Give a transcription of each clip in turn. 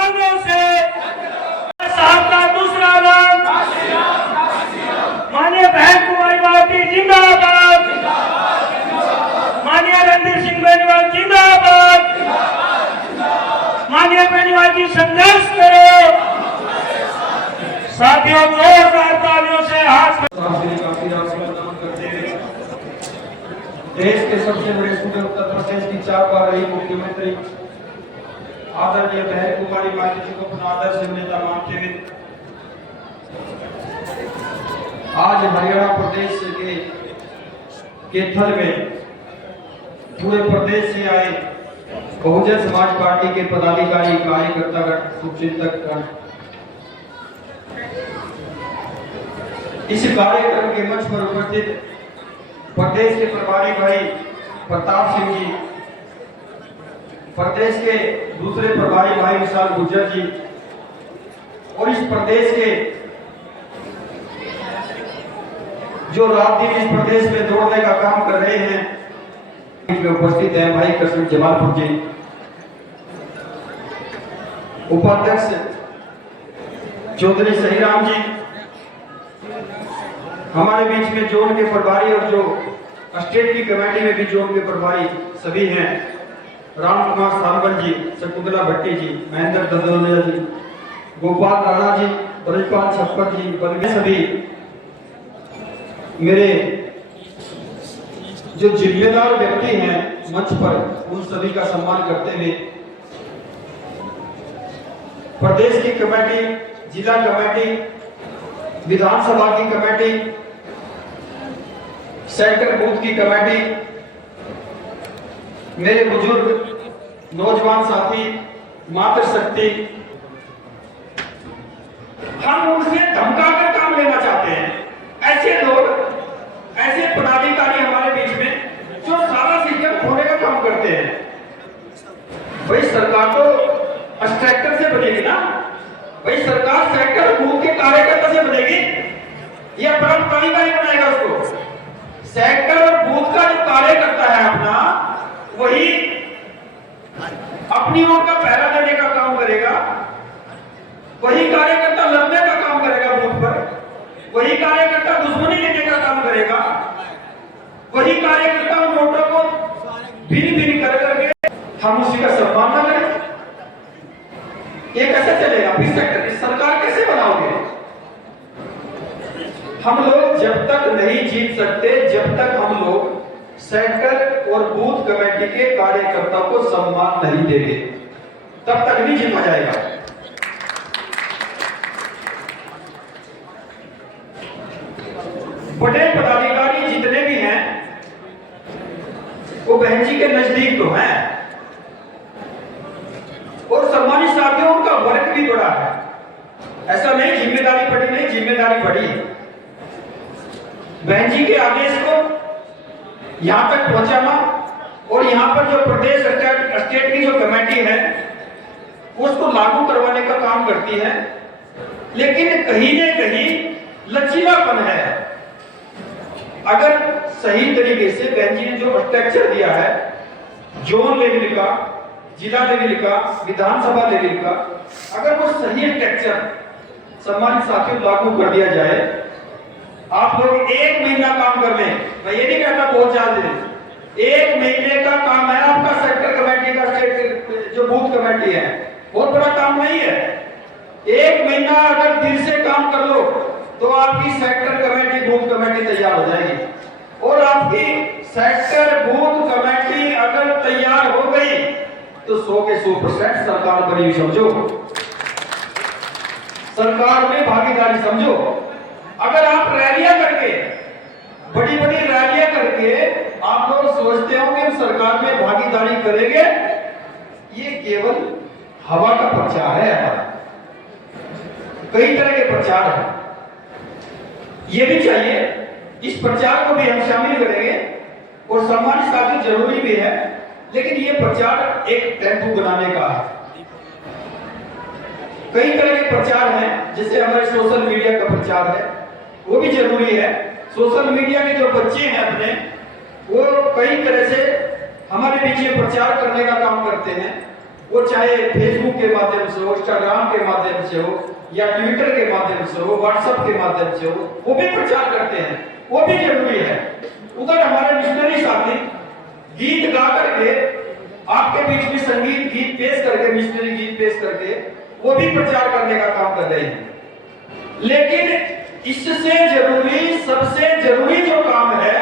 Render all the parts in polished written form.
सालों से साहब का दूसरा नाम माननीय बहन कुमारी भारती जिंदाबाद, माननीय रणधीर सिंह बेनीवाल जिंदाबाद, माननीय बेनीवाल जी संघर्ष करो। साथियों जोरदार तालियों से हाथ देश के सबसे बड़े सूबे उत्तर प्रदेश की 4 बार रही मुख्यमंत्री आदरणीय बहन कुमारी भारती जी को अपना आदर्श नेता मानते हुए आज हरियाणा प्रदेश के थल में पूरे प्रदेश से आए बहुजन समाज पार्टी के पदाधिकारी, कार्यकर्तागण, शुभचिंतकगण इस कार्यक्रम के मंच पर उपस्थित प्रदेश के प्रभारी भाई प्रताप सिंह जी, प्रदेश के दूसरे प्रभारी भाई विशाल गुर्जर जी और इस प्रदेश के जो रात दिन इस प्रदेश में दौड़ने का काम कर रहे हैं, इसमें उपस्थित हैं भाई कृष्ण जमालपुर जी, उपाध्यक्ष चौधरी सहीराम जी, हमारे बीच में जोन के प्रभारी और जो स्टेट की कमेटी में भी जोन के प्रभारी सभी हैं, राम कुमार सारवल जी, शकुंतला भट्टी जी, महेंद्र ददोलिया जी, गोपाल राणा जी, ब्रजपाल छप्पर जी, बल्कि सभी मेरे जो जिम्मेदार व्यक्ति हैं मंच पर, उन सभी का सम्मान करते हुए प्रदेश की कमेटी, जिला कमेटी, विधानसभा की कमेटी, सेक्टर बूथ की कमेटी, मेरे बुजुर्ग नौजवान साथी, मातृशक्ति, हम उनसे धमकाकर काम लेना चाहते हैं। ऐसे लोग, ऐसे पदाधिकारी हमारे बीच में जो सारा सिस्टम खोने का काम करते हैं। भाई सरकार तो स्ट्रक्चर से बनेगी ना, भाई सरकार सेक्टर बूथ के कार्यकर्ता से बनेगी या पदाधिकारी बनाएगा उसको? सेक्टर और बूथ का जो कार्यकर्ता है अपना, वही अपनी ओर का पहरा देने का काम करेगा, वही कार्यकर्ता लड़ने का काम करेगा बूथ पर, वही कार्यकर्ता दुश्मनी लेने का काम करेगा, वही कार्यकर्ता वोटों को भिन्न भिन्न कर करके हम उसी का सम्मान न करें। ये कैसे चलेगा? फिर सेक्टर की सरकार कैसे बनाओगे? हम लोग जब तक नहीं जीत सकते, जब तक हम लोग सेक्टर और बूथ कमेटी के कार्यकर्ता को सम्मान नहीं देंगे, तब तक नहीं जीता जाएगा। बड़े पदाधिकारी जितने भी हैं वो बहन जी के नजदीक तो हैं और सम्मानित साथियों, उनका वर्क भी बड़ा है। ऐसा नहीं जिम्मेदारी बड़ी नहीं, जिम्मेदारी बड़ी है। बहन जी के आदेश को यहां तक पहुंचाना और यहां पर जो प्रदेश स्टेट की जो कमेटी है उसको लागू करवाने का काम करती है, लेकिन कहीं न कहीं लचीलापन है। अगर सही तरीके से बहन जी ने जो स्ट्रक्चर दिया है, जोन लेवल का, जिला लेवल का, विधानसभा लेवल का, अगर वो सही स्ट्रक्चर सम्मानित साथियों लागू कर दिया जाए, आप लोग 1 महीना काम कर लें, मैं ये नहीं कहता बहुत ज्यादा दिन, 1 महीने का काम है आपका सेक्टर कमेटी का, स्टेट जो बूथ कमेटी है, बहुत बड़ा काम नहीं है। 1 महीना अगर दिल से काम कर लो तो आपकी सेक्टर कमेटी, बूथ कमेटी तैयार हो जाएगी। और आपकी सेक्टर बूथ कमेटी अगर तैयार हो गई तो 100 के 100% सरकार बनी हुई समझो, सरकार में भागीदारी समझो। अगर आप रैलियां करके, बड़ी बड़ी रैलियां करके आप लोग सोचते हो कि सरकार में भागीदारी करेंगे, ये केवल हवा का प्रचार है। हमारा कई तरह के प्रचार है, ये भी चाहिए, इस प्रचार को भी हम शामिल करेंगे और सम्मानित साथी जरूरी भी है, लेकिन ये प्रचार एक टेम्पो बनाने का है। कई तरह के प्रचार हैं, जैसे हमारे सोशल मीडिया का प्रचार है, वो भी जरूरी है। सोशल मीडिया के जो बच्चे हैं अपने, वो कई तरह से हमारे बीच में प्रचार करने का काम करते हैं, वो चाहे फेसबुक के माध्यम से हो, इंस्टाग्राम के माध्यम से हो, या ट्विटर के माध्यम से हो, व्हाट्सएप के माध्यम से हो, वो भी प्रचार करते हैं, वो भी जरूरी है। उधर हमारे मिशनरी साथी गीत गा करके आपके बीच में संगीत गीत पेश करके, मिशनरी गीत पेश करके वो भी प्रचार करने का काम कर रहे हैं। लेकिन इससे जरूरी, सबसे जरूरी जो काम है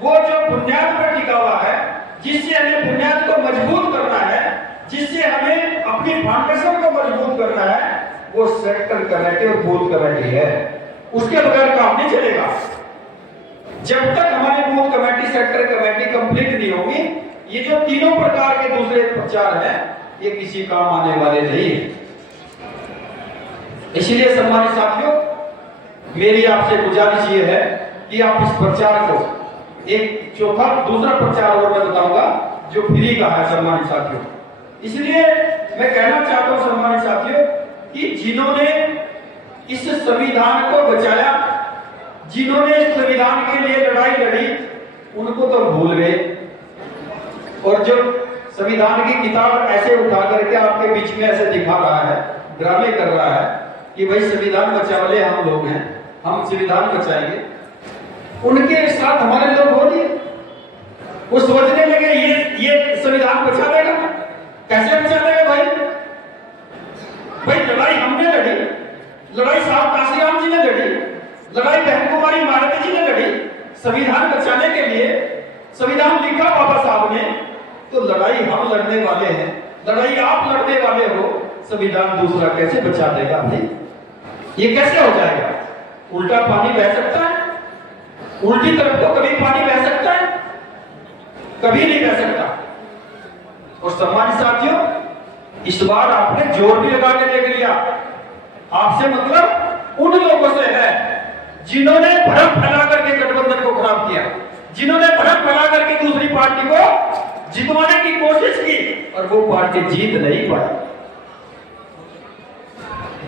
वो जो बुनियाद पर टिका हुआ है, जिससे हमें बुनियाद को मजबूत करना है, जिससे हमें अपनी फाउंडेशन को मजबूत करना है, वो सेक्टर कमेटी और बूथ कमेटी है। उसके बगैर काम नहीं चलेगा। जब तक हमारी booth committee, sector committee complete नहीं होगी, ये जो तीनों प्रकार के दूसरे प्रचार हैं, ये किसी काम आने वाले नहीं है। इसलिए सम्मानित साथियों, मेरी आपसे गुजारिश ये है कि आप इस प्रचार को, एक चौथा दूसरा प्रचार और मैं बताऊंगा जो फ्री का है सम्मानित साथियों। इसलिए मैं कहना चाहता हूं सम्मानित साथियों कि जिन्होंने इस संविधान को बचाया, जिन्होंने इस संविधान के लिए लड़ाई लड़ी, उनको तो भूल गए, और जो संविधान की किताब ऐसे उठा करके आपके बीच में ऐसे दिखा रहा है, ड्रामे कर रहा है कि भाई संविधान बचाने हम लोग हैं, हम संविधान बचाएंगे, उनके साथ हमारे लोग हो लिए। वो सोचने लगे ये संविधान बचा देगा। कैसे बचा देगा भाई? भाई लड़ाई हमने लड़ी, लड़ाई साहब काशीराम जी ने लड़ी, लड़ाई बहन कुमारी मालवीय जी ने लड़ी संविधान बचाने के लिए। संविधान लिखा बाबा साहब ने, तो लड़ाई हम लड़ने वाले हैं, लड़ाई आप लड़ने वाले हो, संविधान दूसरा कैसे बचा देगा भाई? ये कैसे हो जाएगा? उल्टा पानी बह सकता है? उल्टी तरफ को कभी पानी बह सकता है? कभी नहीं बह सकता। और सम्मानित साथियों, इस बार आपने जोर भी लगा के देख लिया। आपसे मतलब उन लोगों से है जिन्होंने भ्रम फैला करके गठबंधन को खराब किया, जिन्होंने भ्रम फैला करके दूसरी पार्टी को जितवाने की कोशिश की, और वो पार्टी जीत नहीं पाई।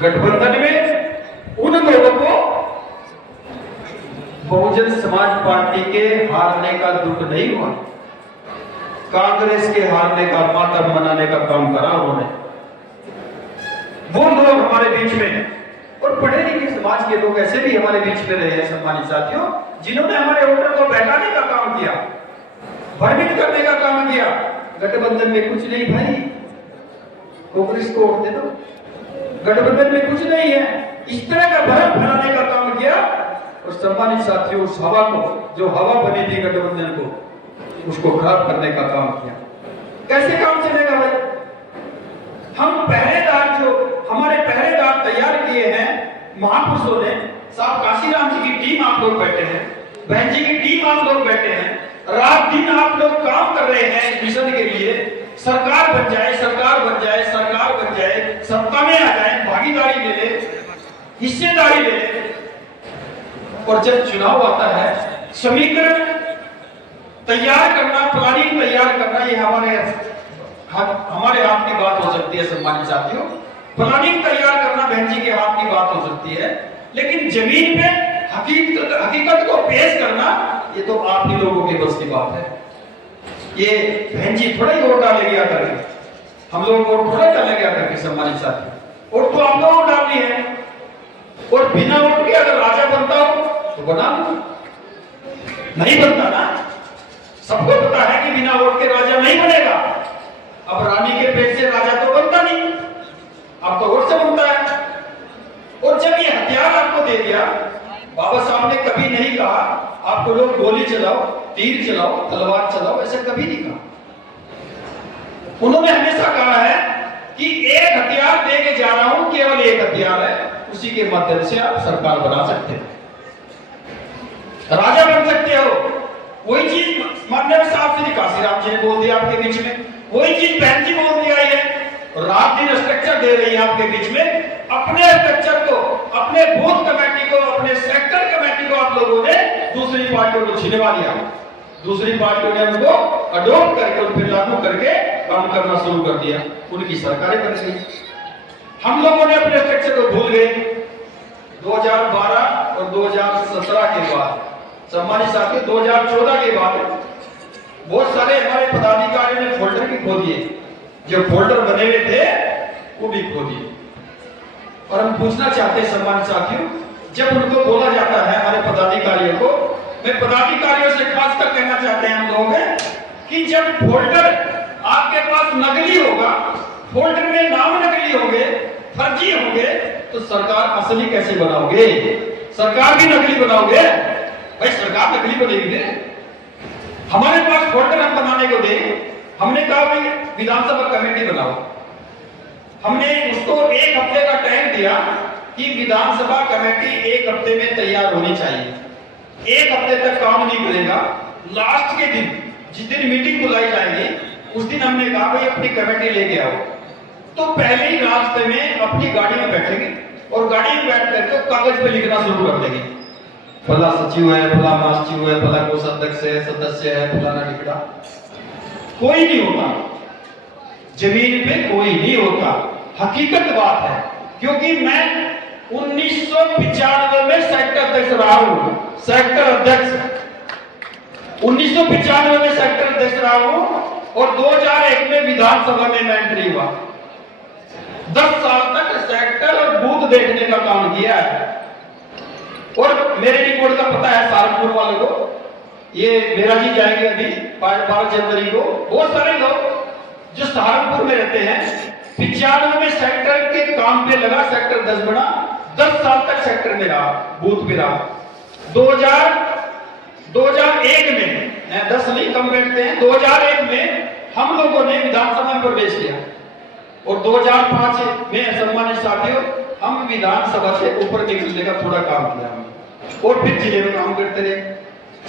गठबंधन में उन लोगों को बहुजन समाज पार्टी के हारने का दुख नहीं हुआ, कांग्रेस के हारने का मातम मनाने का काम करा उन्होंने। वो लोग हमारे बीच में, और पढ़े लिखे समाज के लोग ऐसे भी हमारे बीच में रहे हैं सम्मानित साथियों, जिन्होंने हमारे वोटर को बहलाने का काम किया, भ्रमित करने का काम किया। गठबंधन में कुछ नहीं भाई, कांग्रेस को वोट दे दो, गठबंधन में कुछ नहीं है, इस तरह का भ्रम फैलाने का काम किया। और सम्मानित साथियों, उस हवा को, जो हवा बनी थी गठबंधन को, उसको खराब करने का काम किया। कैसे काम चलेगा भाई? हम पहरेदार, जो हमारे पहरेदार तैयार किए हैं महापुरुषों ने, साहब काशीराम जी की टीम आप लोग बैठे हैं, बहन जी की टीम आप लोग बैठे हैं, रात दिन आप लोग काम कर रहे हैं इस मिशन के लिए। सरकार बन जाए, सरकार बन जाए, सरकार बन जाए, सत्ता में आ जाए, भागीदारी ले ले, हिस्सेदारी ले ले। और जब चुनाव आता है, समीकरण तैयार करना, प्लानिंग तैयार करना, ये हमारे हाथ की बात हो सकती है सम्मानित साथियों। प्लानिंग तैयार करना बहन जी के हाथ की बात हो सकती है, लेकिन जमीन पे हकीकत को पेश करना, ये तो आप ही लोगों के बस की बात है। ये बहन जी थोड़ा ही वोट डाले गया करके, हम लोग वोट थोड़ा डाले गया करके सम्मानित साथी, वोट तो आप लोगों डालनी है। और बिना वोट के अगर राजा बनता हो तो बना दो, नहीं बनता ना। सबको पता है कि बिना वोट के राजा नहीं बनेगा। अब रानी के पेट से राजा तो बनता नहीं, अब तो वोट से बनता है। और जब ये हथियार आपको दे दिया, बाबा साहब ने कभी नहीं कहा आपको लोग गोली चलाओ, तीर चलाओ, तलवार चलाओ, ऐसा कभी नहीं कहा। उन्होंने हमेशा कहा है कि एक हथियार दे के जा रहा हूं, केवल एक हथियार है, उसी के माध्यम से आप सरकार बना सकते हैं, राजा बन सकते हो। वही चीज माननीय साहब श्री काशीराम जी ने बोल दिया आपके बीच में, वही चीज बहन जी बोल दिया है। रात दिन स्ट्रक्चर दे रही है आपके बीच में, अपने स्ट्रक्चर को, अपने बूथ कमेटी को, अपने सेक्टर कमेटी को आप लोगों ने दूसरी पार्टियों को छिनवा दिया। दूसरी पार्टियों ने उनको अडॉप्ट करके, उन पर लागू करके काम करना शुरू कर दिया, उनकी सरकारें बन गई। हम लोगों ने अपने स्ट्रक्चर को भूल गए। 2012 और 2017 के बाद, सम्मानित साथियों 2014 के बाद बहुत सारे हमारे पदाधिकारियों ने फोल्डर भी खो दिए जो फोल्डर बने हुए थे वो भी खो दिए। और हम पूछना चाहते हैं सम्मानित साथियों, जब उनको बोला जाता है हमारे पदाधिकारियों को, मैं पदाधिकारियों से खास कर कहना चाहते हैं हम लोग कि जब फोल्डर आपके पास नकली होगा, फोल्डर में नाम नकली होंगे, फर्जी होंगे, तो सरकार असली कैसे बनाओगे? सरकार भी नकली बनाओगे? भाई सरकार नकली बनेगी ना। हमारे पास फोल्डर हम बनाने को दे, हमने कहा भाई विधानसभा कमेटी बनाओ, हमने उसको 1 हफ्ते का टाइम दिया कि विधानसभा कमेटी 1 हफ्ते में तैयार होनी चाहिए। 1 हफ्ते तक काम नहीं करेगा। लास्ट के दिन जिस दिन मीटिंग बुलाई जाएगी उस दिन हमने कहा भाई अपनी कमेटी लेके आओ। तो पहले ही रास्ते में अपनी गाड़ी में बैठेंगे और गाड़ी में बैठ करके कागज पे लिखना शुरू कर देंगे, फला सचिव है, फला महासचिव है, फला कोषाध्यक्ष है, सदस्य है, फलाना टिकड़ा। कोई नहीं होता, जमीन पे कोई नहीं होता। हकीकत बात है, क्योंकि मैं 1995 में सेक्टर अध्यक्ष रहा हूं। सेक्टर अध्यक्ष 1995 में सेक्टर अध्यक्ष रहा हूं और 2001 में विधानसभा में मैं एंट्री हुआ। 10 साल तक सेक्टर और बूथ देखने का काम किया है। और मेरे रिपोर्ट का पता है सहारनपुर वालों को, ये मेरा जी जाएंगे अभी 12 जनवरी को। बहुत सारे लोग जो सहारनपुर में रहते हैं 95 में सेक्टर के काम पे लगा, सेक्टर 10 बना, 10 साल तक सेक्टर में रहा, बूथ पे रहा। 2001 में 10 नहीं कम बैठते हैं, 2001 में हम लोगों ने विधानसभा में प्रवेश किया और 2005 में सम्मानित साथियों हम विधानसभा से ऊपर निकलने का थोड़ा काम किया हमने और फिर जिले में काम करते रहे।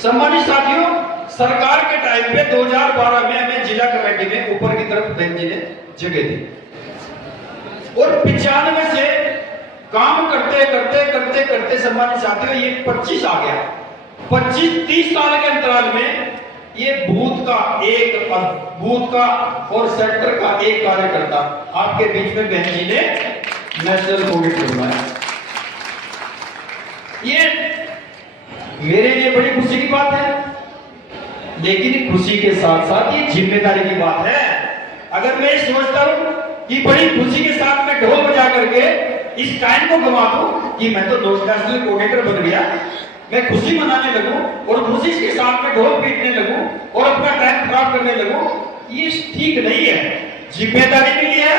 सम्मानित साथियों, सरकार के टाइम पे 2012 में हमें जिला कमेटी में ऊपर की तरफ बहन जी ने जगह दी और 95 से काम करते करते करते करते सम्मानित साथियों ये 25 आ गया। 25-30 साल के अंतराल में ये बूथ का और सेक्टर का एक कार्यकर्ता आपके बीच में बहन जी ने नेशनल कोऑर्डिनेटर बनाया। ये मेरे लिए बड़ी खुशी की बात है, लेकिन खुशी के साथ साथ ये जिम्मेदारी की बात है। अगर मैं सोचता हूं कि बड़ी खुशी के साथ मैं ढोल बजा करके इस टाइम को गवा दूं कि मैं तो नेशनल कोऑर्डिनेटर बन गया, मैं खुशी मनाने लगूं और खुशी के साथ में ढोल पीटने लगूं और अपना टाइम खराब करने लगूं, ये ठीक नहीं है। जिम्मेदारी मिली है,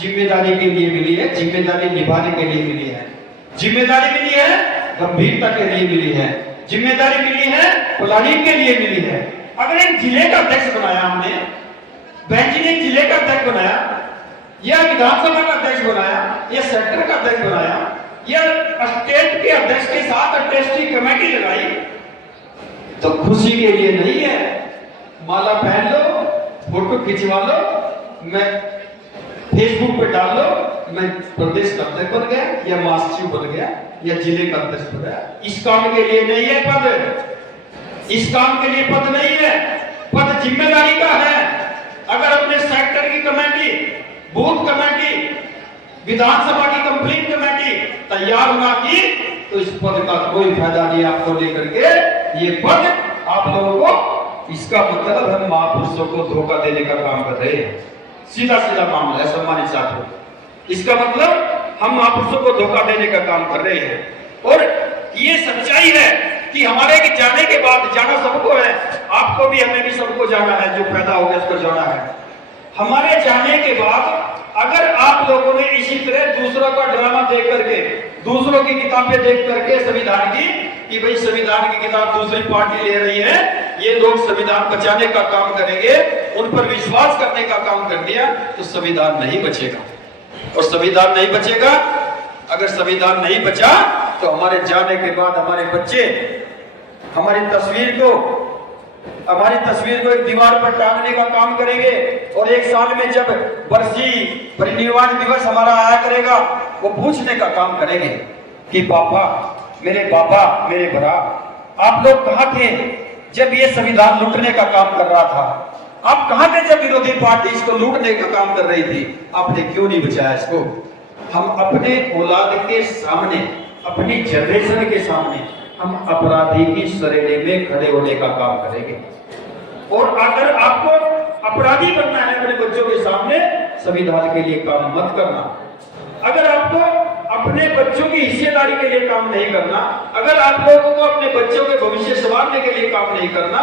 जिम्मेदारी के लिए मिली है, जिम्मेदारी निभाने के लिए मिली है, जिम्मेदारी मिली है, गंभीरता के लिए मिली है, जिम्मेदारी मिली है, प्लानिंग के लिए मिली है। अगर एक जिले का अध्यक्ष बनाया हमने, बहन जी ने एक जिले का अध्यक्ष बनाया या विधानसभा का अध्यक्ष बनाया या सेक्टर का अध्यक्ष बनाया या स्टेट के अध्यक्ष के साथ टेस्टी कमेटी लगाई, तो खुशी के लिए नहीं है। माला पहन लो, फोटो खिंचवा लो, मैं फेसबुक पे डाल लो, मैं प्रदेश अध्यक्ष बन गया या महासचिव बन गया या जिले का अध्यक्ष बन गया। इस काम के लिए नहीं है पद, इस काम के लिए पद नहीं है। पद जिम्मेदारी का है। अगर अपने सेक्टर की कमेटी, बूथ कमेटी, विधानसभा की कंप्लीट कमेटी तैयार ना की तो इस पद का कोई फायदा नहीं आपको लेकर के। ये पद आप लोगों को, इसका मतलब हम महापुरुषों को धोखा देने का काम कर रहे हैं। सीधा सीधा मामला है सम्मानित साथियों, इसका मतलब हम महापुरुषों को धोखा देने का काम कर रहे हैं। और ये सच्चाई है कि हमारे जाने के बाद, जाना सबको है, आपको भी हमें भी सबको जाना है, जो पैदा हो गया उसको जाना है। हमारे जाने के बाद अगर आप लोगों ने इसी तरह दूसरों का ड्रामा देख करके, दूसरों की किताबें देख करके संविधान की, कि भाई संविधान की किताब दूसरी पार्टी ले रही है, ये लोग संविधान बचाने का काम करेंगे, उन पर विश्वास करने का काम कर दिया, तो संविधान नहीं बचेगा। और संविधान नहीं बचेगा, अगर संविधान नहीं बचा तो हमारे जाने के बाद हमारे बच्चे हमारी तस्वीर को एक दीवार पर टांगने का काम करेंगे और एक साल में जब वर्षी परिनिर्वाण दिवस हमारा आया करेगा, वो पूछने का काम करेंगे कि पापा, मेरे बड़ा, आप लोग कहां थे जब ये संविधान लूटने का काम कर रहा था? आप कहां थे जब विरोधी पार्टी इसको लूटने का काम कर रही थी? आपने क्यों नहीं बचाया इसको? हम अपने औलाद के सामने, अपनी जनरेशन के सामने हम अपराधी की श्रेणी में खड़े होने का काम करेंगे। और अगर आपको अपराधी बनना है अपने बच्चों के सामने, संविधान के लिए काम मत करना। अगर आपको अपने बच्चों की हिस्सेदारी के लिए काम नहीं करना, अगर आप लोगों को अपने बच्चों के भविष्य संवारने के लिए काम नहीं करना,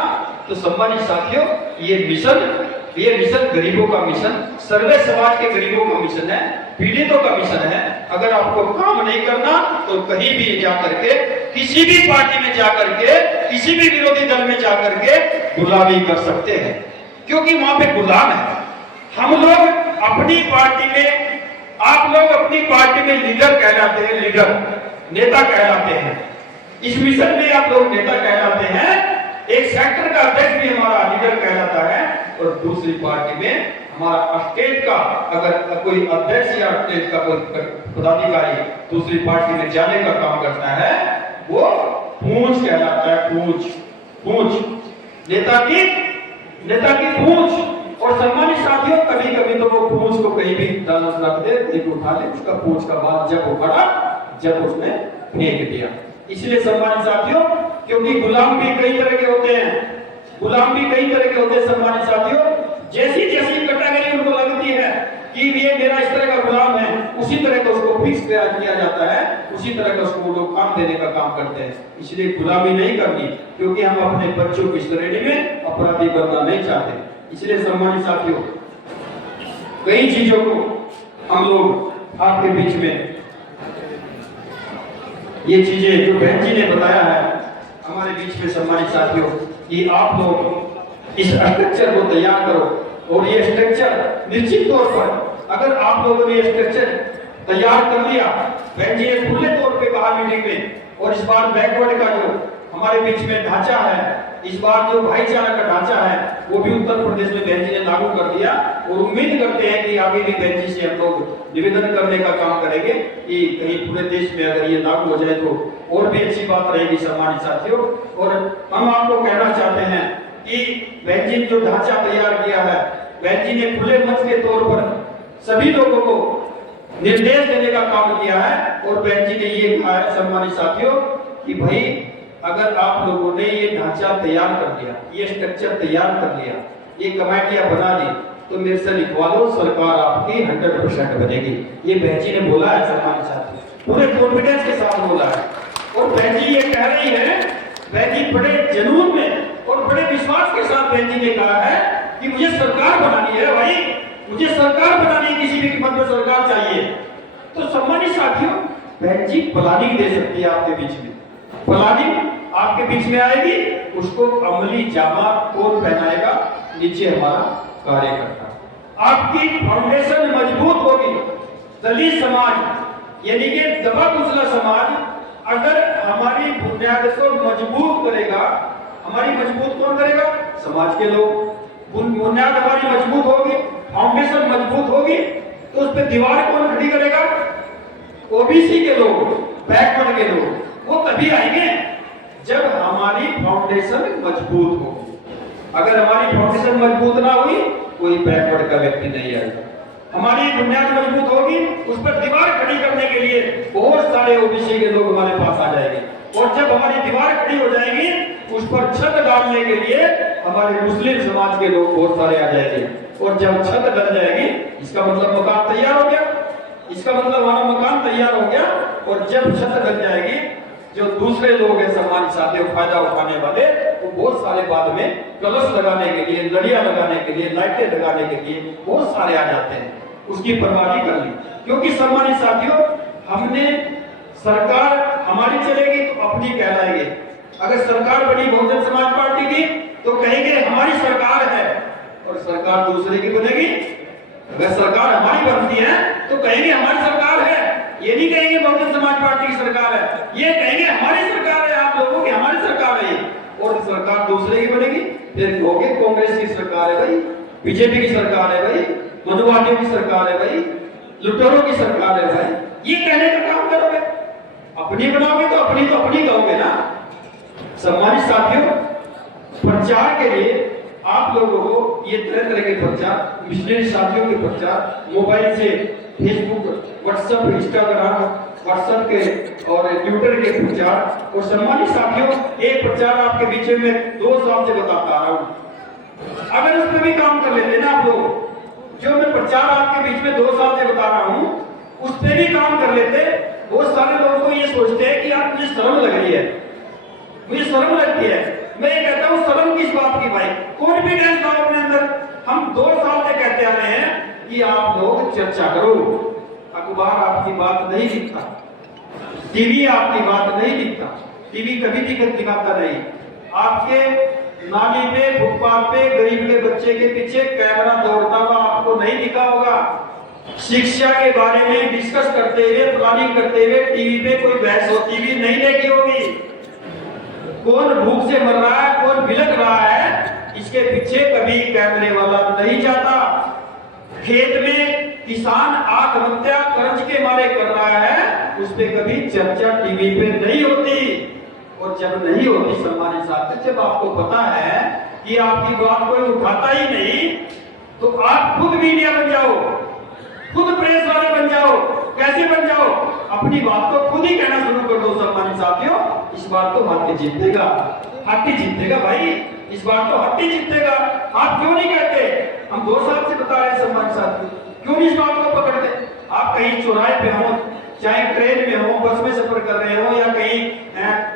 तो सम्मानित साथियों, ये मिशन गरीबों का मिशन, सर्वे समाज के गरीबों का मिशन है, पीड़ितों का मिशन है। अगर आपको काम नहीं करना तो कहीं भी जाकर के, किसी भी पार्टी में जाकर के, किसी भी विरोधी दल में जाकर के गुलामी कर सकते हैं, क्योंकि वहां पे गुलाम है। हम लोग अपनी पार्टी में, आप लोग अपनी पार्टी में लीडर कहलाते हैं, लीडर, नेता कहलाते हैं। इस मिशन में आप लोग नेता कहलाते हैं। एक सेक्टर का अध्यक्ष भी हमारा लीडर कहलाता है, और दूसरी पार्टी में हमारा स्टेट का अगर कोई अध्यक्ष या स्टेट का कोई पदाधिकारी दूसरी पार्टी में जाने का काम करता है, वो पूंछ कहलाता है। पूंछ नेता की पूंछ। और सम्मानित साथियों, कभी कभी तो वो पूंछ को कहीं भी रख दे, एक उठा ले, उसका पूंछ का बाल जब उखड़ा, जब उसने फेंक दिया। इसलिए सम्मानित साथियों, क्योंकि गुलाम भी कई तरह के होते हैं, सम्मानित साथियों। जैसी कैटेगरी उनको लगती है कि ये मेरा इस तरह का गुलाम है, उसी तरह का उसको फिक्स किया जाता है, उसी तरह का उसको लोग काम देने का काम करते हैं। इसलिए गुलामी नहीं करनी, क्योंकि हम अपने बच्चों की श्रेणी में अपराधी बनना नहीं चाहते। इसलिए सम्मानित साथियों, कई चीजों को हम लोग आपके बीच में, ये चीजें जो बहन जी ने बताया है हमारे बीच में, सम्मानित साथियों, कि आप लोग इस स्ट्रक्चर को तैयार करो। और ये स्ट्रक्चर निश्चित तौर पर, अगर आप लोगों ने ये स्ट्रक्चर तैयार कर लिया, बहन जी ने खुले तौर पे कहा मीटिंग में, और इस बार बैकवर्ड का जो हमारे बीच में ढांचा है, इस बार जो भाईचारा का ढांचा है, वो भी उत्तर प्रदेश में बहन जी ने लागू कर दिया। और उम्मीद करते हैं कि आगे भी बहन जी से हम लोग निवेदन करने का काम करेंगे कि कहीं पूरे देश में अगर ये लागू हो जाए तो और भी अच्छी बात रहेगी, सम्मानित साथियों। और हम आपको कहना चाहते हैं कि बहन जी ने जो ढांचा तैयार किया है, बहन जी ने खुले मंच के तौर पर सभी लोगों को निर्देश देने का काम किया है। और बहन जी ने ये कहा है, सम्मानित साथियों, कि भाई अगर आप लोगों ने ये ढांचा तैयार कर दिया, ये स्ट्रक्चर तैयार कर लिया, ये कमेटियां बना दी, तो मेरे से लिखवा लो, सरकार आपकी 100% बनेगी। ये बहन जी ने बोला है, सम्मानित साथियों, पूरे कॉन्फिडेंस के साथ बोला है। और बहन जी ये कह रही है, बहन जी बड़े जुनून में और बड़े विश्वास के साथ बहन जी ने कहा है कि मुझे सरकार बनानी है भाई, मुझे सरकार बनानी, किसी भी कीमत पर सरकार चाहिए। तो सम्मानित साथियों, बहन जी प्लानिंग दे सकती है आपके बीच में, प्लानिंग आपके बीच में आएगी, उसको अमली जामा कौन पहनाएगा? नीचे हमारा कार्यकर्ता। आपकी फाउंडेशन मजबूत होगी। दलित समाज यानी कि दबा कुचला समाज अगर हमारी बुनियाद को मजबूत करेगा, हमारी मजबूत कौन करेगा? समाज के लोग। बुनियाद हमारी मजबूत होगी, फाउंडेशन मजबूत होगी, तो उस पर दीवार कौन खड़ी करेगा? ओबीसी के लोग, बैकवर्ड के लोग। वो तभी आएंगे जब हमारी फाउंडेशन मजबूत होगी। अगर हमारी फाउंडेशन मजबूत ना हुई, कोई बैकवर्ड का व्यक्ति नहीं आएगा। हमारी बुनियाद मजबूत होगी, उस पर दीवार खड़ी करने के लिए बहुत सारे ओबीसी के लोग हमारे पास आ जाएंगे। और जब हमारी दीवार खड़ी हो जाएगी, उस पर छत डालने के लिए हमारे मुस्लिम समाज के लोग बहुत सारे आ जाएंगे। और जब छत डल जाएगी, इसका मतलब मकान तैयार हो गया, इसका मतलब हमारा मकान तैयार हो गया। और जब छत डल जाएगी, जो दूसरे लोग हैं सम्मानित साथियों, फायदा उठाने वाले, वो बहुत सारे बाद में कलश लगाने के लिए, लड़ियां लगाने के लिए, लाइटें लगाने के लिए बहुत सारे आ जाते हैं। उसकी परवाही कर ली, क्योंकि सम्मानित साथियों, हमने सरकार हमारी चलेगी तो अपनी कहलाएगी। अगर सरकार बनी बहुजन समाज पार्टी की, तो कहेंगे हमारी सरकार है, और सरकार दूसरे की बनेगी। अगर सरकार हमारी बनती है तो कहेंगे हमारी सरकार है, ये नहीं कहेंगे बहुजन समाज पार्टी की सरकार है, ये कहेंगे हमारी सरकार है, आप लोगों की हमारी सरकार है। और सरकार दूसरे की बनेगी, फिर कहोगे कांग्रेस की सरकार है भाई, बीजेपी की सरकार है भाई, मधुवादियों की सरकार है भाई, लुटेरों की सरकार है भाई। ये कहने का काम करोगे, अपनी बनाओगे तो अपनी कहोगे ना। सम्मानित साथियों, प्रचार के लिए आप लोगों को ये तरह तरह के प्रचार, मिशनरी साथियों के प्रचार, मोबाइल से फेसबुक, व्हाट्सएप, इंस्टाग्राम, व्हाट्सएप के और ट्विटर के प्रचार। और सम्मानित साथियों, एक प्रचार आपके बीच में 2 साल से बताता आ रहा हूं, अगर उस पर भी काम कर लेते ना आप लोग, जो मैं प्रचार आपके बीच में 2 साल से बता रहा हूं, उस पे भी काम कर लेते। बहुत सारे लोग तो ये सोचते हैं कि यार मुझे शर्म लग रही है, मुझे शर्म लगती है। मैं ये कहता हूँ शर्म किस बात की भाई, कॉन्फिडेंस लाओ अपने अंदर। हम 2 साल से कहते आ रहे हैं कि आप लोग चर्चा करो, अखबार आपकी बात नहीं लिखता, टीवी आपकी बात नहीं लिखता, टीवी कभी दिखाता नहीं। आपके नाली पे, फुटपाथ पे गरीब के बच्चे के पीछे कैमरा दौड़ता हुआ आपको नहीं दिखा होगा। शिक्षा के बारे में डिस्कस करते हुए, प्लानिंग करते हुए टीवी पे कोई बहस होती भी नहीं देखी होगी। कौन भूख से मर रहा है, कौन बिलख रहा है, इसके पीछे कभी कैमरे वाला नहीं जाता। खेत में किसान आत्महत्या कर्ज के मारे कर रहा है, उस पे कभी चर्चा टीवी पे नहीं होती। और जब नहीं होती सम्मानित साथी, जब आपको पता है कि आपकी बात कोई उठाता ही नहीं, तो आप खुद मीडिया बन जाओ, खुद प्रेस वाले बन जाओ। कैसे बन जाओ? अपनी बात को खुद ही कहना शुरू कर दो। सम्मानित साथियों, इस बार तो हाथी जीतेगा, हाथी जीतेगा भाई, इस बार तो हाथी जीतेगा। आप क्यों नहीं कहते? हम 2 साल से बता रहे हैं सम्मानित साथियों, क्यों नहीं इस बात को पकड़ते? आप कहीं चौराहे पे हो, चाहे ट्रेन में हो, बस में सफर कर रहे हो, या कहीं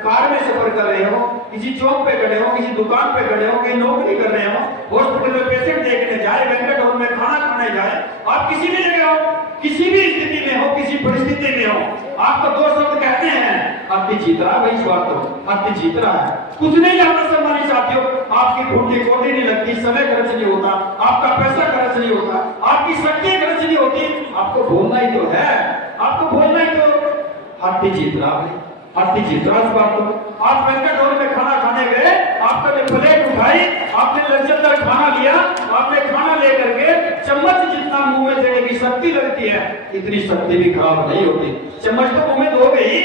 कार में सफर कर रहे हो, किसी चौक पे खड़े हो, किसी दुकान पे खड़े हो, कहीं नौकरी कर रहे हो, हॉस्पिटल में पेशेंट देखने जाए, बैंक्वेट हॉल में खाना खाने जाए, आप किसी भी जगह हो, किसी भी स्थिति में हो, किसी परिस्थिति में हो, आपको 2 शब्द कहते हैं, हाथी जीत रहा है भाई, इस बार तो हाथी जीत रहा है। कुछ नहीं जाता सम्मानित साथियों, आपकी फुर्ती कोटी नहीं लगती, समय खर्च नहीं होता, आपका पैसा खर्च नहीं होता, आपकी शक्ति खर्च नहीं होती, आपको बोलना ही तो है, आपको बोलना ही तो। हाथी जीत रहा है, हाथी जीत रहा इस बार तो। आप बैंक्वेट हॉल में खाना खाने गए, आपने प्लेट उठाई, आपने लज्जतदार खाना लिया, आपने खाना लेकर के चम्मच जितना मुंह में देने की शक्ति लगती है, इतनी शक्ति भी खराब नहीं होती। चम्मच तो मुंह में धोगे ही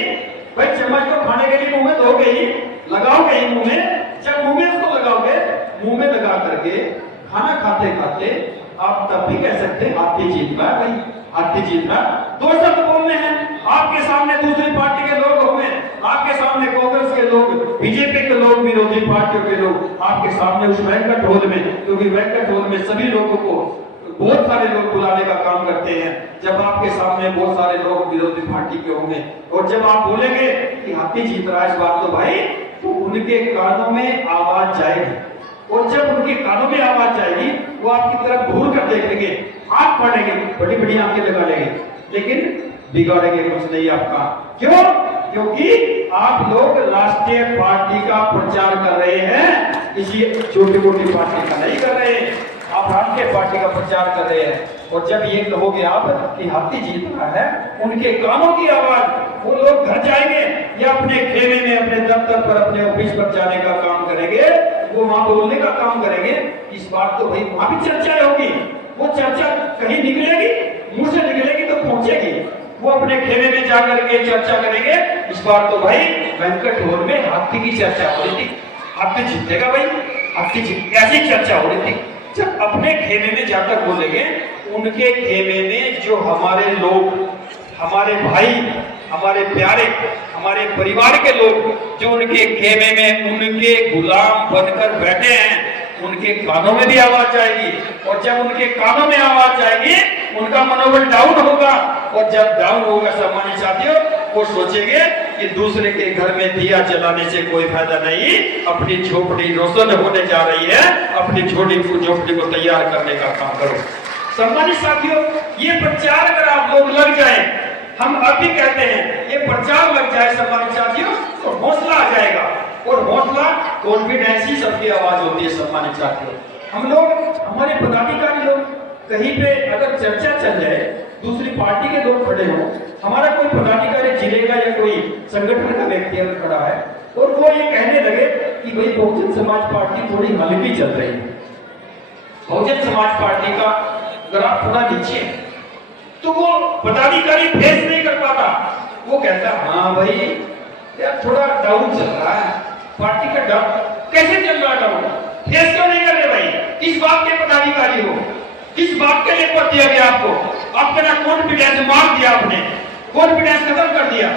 भाई, चम्मच तो खाने के लिए मुंह में धोगे ही, लगाओगे ही मुंह में। जब मुंह में उसको लगाओगे, मुंह में लगा करके खाना खाते खाते आप तब भी कह सकते हैं हाथी जीत रहा है भाई, हाथी जीत रहा। 2 शब्द बोलने हैं। आपके सामने दूसरी पार्टी के लोग होंगे, आपके सामने कांग्रेस के लोग, बीजेपी के लोग, विरोधी पार्टियों के लोग, आपके सामने उस बैंक्वेट हॉल में, क्योंकि बैंक्वेट हॉल में सभी लोगों को बहुत सारे लोग बुलाने का काम करते हैं। जब आपके सामने बहुत सारे लोग विरोधी पार्टी के होंगे, और जब आप बोलेंगे कि हाथी जीत रहा है इस बार तो भाई, तो उनके कानों में आवाज जाएगी, और जब उनके कानों में आवाज जाएगी, वो आपकी तरफ घूर कर देखेंगे, आंख फाड़ेंगे, बड़ी बड़ी आंखें लगा लेंगे, लेकिन बिगाड़ेंगे कुछ नहीं आपका। क्यों? क्योंकि आप लोग राष्ट्रीय पार्टी का प्रचार कर रहे हैं, किसी छोटी मोटी पार्टी का नहीं कर रहे हैं। आप राष्ट्रीय पार्टी का प्रचार कर रहे हैं। और जब ये कहोगे आप कि हाथी जीत रहा है, उनके कानों की आवाज, वो लोग घर जाएंगे या अपने खेमे में, अपने दफ्तर पर, अपने ऑफिस पर जाने का काम करेंगे, वो वहां बोलने का काम करेंगे। इस बार तो भाई वहां भी चर्चा होगी, वो चर्चा कहीं निकलेगी, मुंह से निकलेगी तो पहुंचेगी, वो अपने खेमे में जाकर के चर्चा करेंगे। इस बार तो भाई बैंक्वेट हॉल में हाथी की चर्चा हो रही थी, हाथी जीतेगा भाई, हाथी जीत, ऐसी चर्चा हो रही थी। जब अपने खेमे में जाकर बोलेंगे, उनके खेमे में जो हमारे लोग, हमारे भाई, हमारे प्यारे, हमारे परिवार के लोग जो उनके खेमे में उनके गुलाम बनकर बैठे हैं, उनके कानों में भी आवाज आएगी। और जब उनके कानों में आवाज आएगी, उनका मनोबल डाउन होगा, और जब डाउन होगा सम्मानित साथियों, वो सोचेंगे कि दूसरे के घर में दिया जलाने से कोई फायदा नहीं, अपनी झोपड़ी रोशन होने जा रही है, अपनी झोपड़ी को तैयार करने का काम करो। सम्मानित साथियों, ये प्रचार अगर आप लोग लग जाए, हम अभी कहते हैं ये प्रचार लग जाए सम्मानित साथियों, तो हौसला आ जाएगा। और हौसला, कॉन्फिडेंस ही सबकी आवाज होती है सम्मानित साथियों। हम लोग, हमारे पदाधिकारी लोग, कहीं पे अगर चर्चा चल जाए, दूसरी पार्टी के लोग खड़े हो, हमारा कोई पदाधिकारी जिले का या कोई संगठन का व्यक्ति अगर खड़ा है, और वो ये कहने लगे कि भाई बहुजन समाज पार्टी थोड़ी हल्की चल रही है, बहुजन समाज पार्टी का ग्राफ थोड़ा नीचे है, तो वो पदाधिकारी फेस नहीं कर पाता। वो कहता हाँ भाई यार थोड़ा डाउन चल रहा है, पार्टी का डाउन। कैसे चल रहा डाउन? फेस क्यों नहीं कर रहे भाई? किस बात के पदाधिकारी हो? किस बात के लिए पद दिया गया आपको? आपका ना कॉन्फिडेंस मार दिया, आपने कॉन्फिडेंस खत्म कर दिया।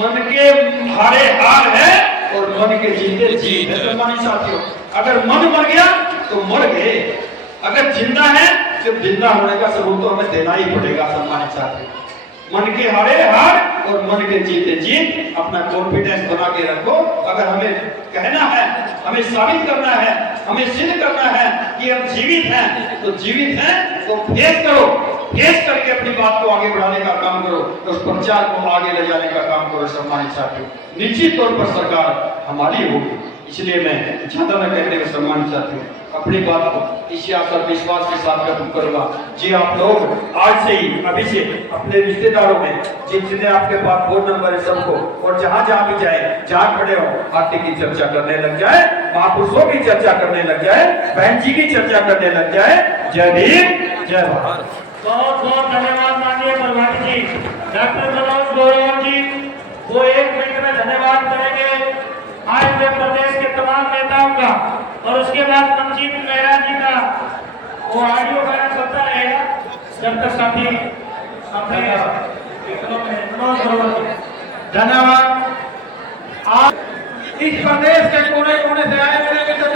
मन के हारे हार है और मन के जीते जीत है सम्मानित साथियों। अगर मन मर गया तो मर गए, अगर जिंदा है सिर्फ जिंदा होने का सबूत तो हमें देना ही पड़ेगा सम्मानित साथी। मन के हारे हार और मन के जीते जीत, अपना कॉन्फिडेंस बना के रखो। अगर हमें कहना है, हमें साबित करना है, हमें सिद्ध करना है कि हम जीवित हैं, तो जीवित हैं तो फेस करो, फेस करके अपनी बात को आगे बढ़ाने का काम करो, तो उस प्रचार को आगे ले जाने का काम करो सम्मानित साथियों। निश्चित तौर पर सरकार हमारी होगी, इसलिए मैं ज्यादा न कहते हुए सम्मानित साथियों अपनी बात को इसी आशा विश्वास के साथ खत्म करूंगा। जी आप लोग आज से ही अभी से अपने रिश्तेदारों में जितने आपके पास फोन नंबर है सबको, और जहां जहां भी जाए, जहां खड़े हो पार्टी की चर्चा करने लग जाए, महापुरुषों की चर्चा करने लग जाए, बहन जी की चर्चा करने लग जाए। जय भीम जय भारत। बहुत बहुत धन्यवाद माननीय प्रभारी जी डॉक्टर मनोज गौरव जी, वो 1 मिनट में धन्यवाद करेंगे आज के प्रदेश के तमाम नेताओं का, और उसके बाद मंजीत मेहरा जी का वो ऑडियो गाना चलता रहेगा जब तक साथी अपने मनोज गौरव जी। धन्यवाद। आज इस प्रदेश के कोने कोने से आए मेरे मित्र